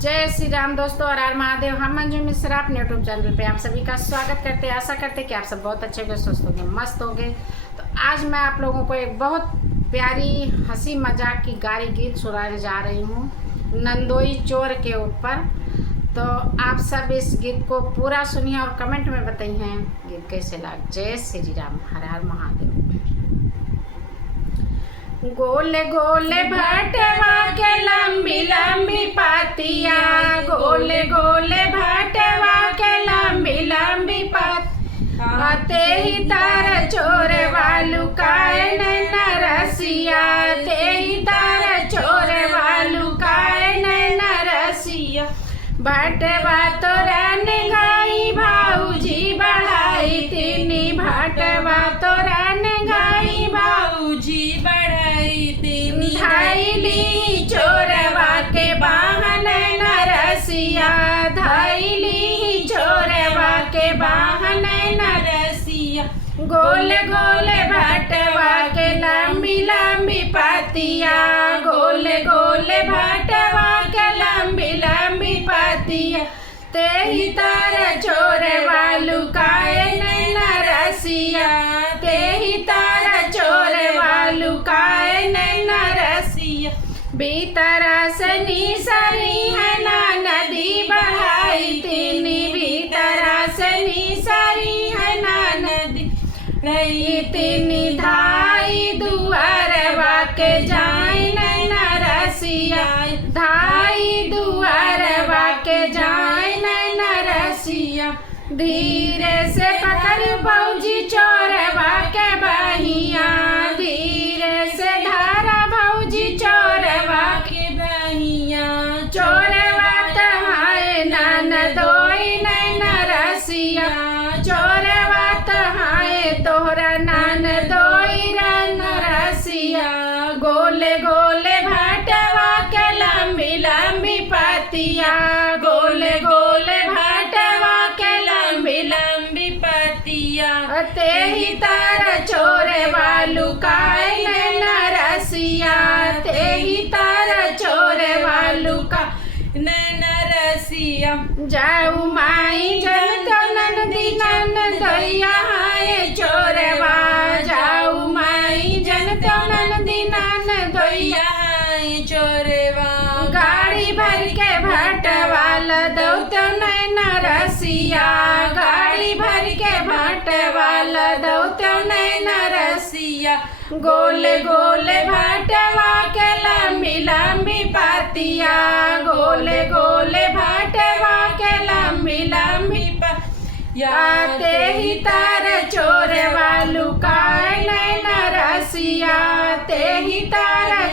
जय श्री राम दोस्तों और हर महादेव। हम मंजू मिश्रा अपने यूट्यूब चैनल पे आप सभी का स्वागत करते हैं। आशा करते हैं कि आप सब बहुत अच्छे होंगे, स्वस्थ होंगे, मस्त होंगे। तो आज मैं आप लोगों को एक बहुत प्यारी हंसी मजाक की गारी गीत सुनाने जा रही हूँ नंदोई चोर के ऊपर। तो आप सब इस गीत को पूरा सुनिए और कमेंट में बताइए गीत कैसे लगा। जय श्री राम, हर हर महादेव। गोले गोले भटवा के लंबी लंबी पातिया, गोले गोले भटवा के लंबी लंबी पाते ही तार चोर वालू काए नैना रसिया, ते ही तार चोर वालू काए नैना रसिया। भटवा तो रन गई भाऊजी बढ़ाई तीनी, भटवा तो रन गई भाऊजी बढ़ाई तीनी। धैली चोरवा के बाहन नरसिया, धैली चोरवा के बाहन नरसिया। गोल गोल भटवा के लंबी लंबी पातिया, गोल गोल भटवा के लंबी लंबी पातिया। ते ही तार चोर वालू काए नैना रसिया, ते ही तार चोर वालू काए नैना रसिया। भीतरा से निसरी है ना नदी बहाई तीनी, भीतरा से निसरी है ना नदी रही तीनी। धाई दुआरवा के जाए नैना रसिया, धाई दुआरवा के जाए नैना रसिया। धीरे से पकड़ भौजी चोरवा के बहिया, धीरे से धारा भौजी चोरवा के बहिया। चोरवा तहाए ननदोई नैना रसिया, चोरवा तहाए तोहरा ननदोई रन रसिया। गोले गोले भटवा के लंबी लंबी पातिया, गोले गोले भटवा के लंबी लंबी पातिया। ते ही तार चोरे वालू काए नैना रसिया, ते ही तार चोरे वालू का नैना रसिया। जाऊ माई जन तो नंदी नंदोइया हाय चोरवा, जाऊ माई जन तो नंदी नंदोइया हाय चोरवा। गाड़ी भर के भटवाल दो तो नैना रसिया, गाड़ी भर के भटवाल दो तो नैना रसिया। गोले गोले भटवा के लंबी लंबी पातिया, गोले गोले भटवा के लंबी लंबी पातिया। ते ही तार चोर वालू काए नैना रसिया, ते ही तार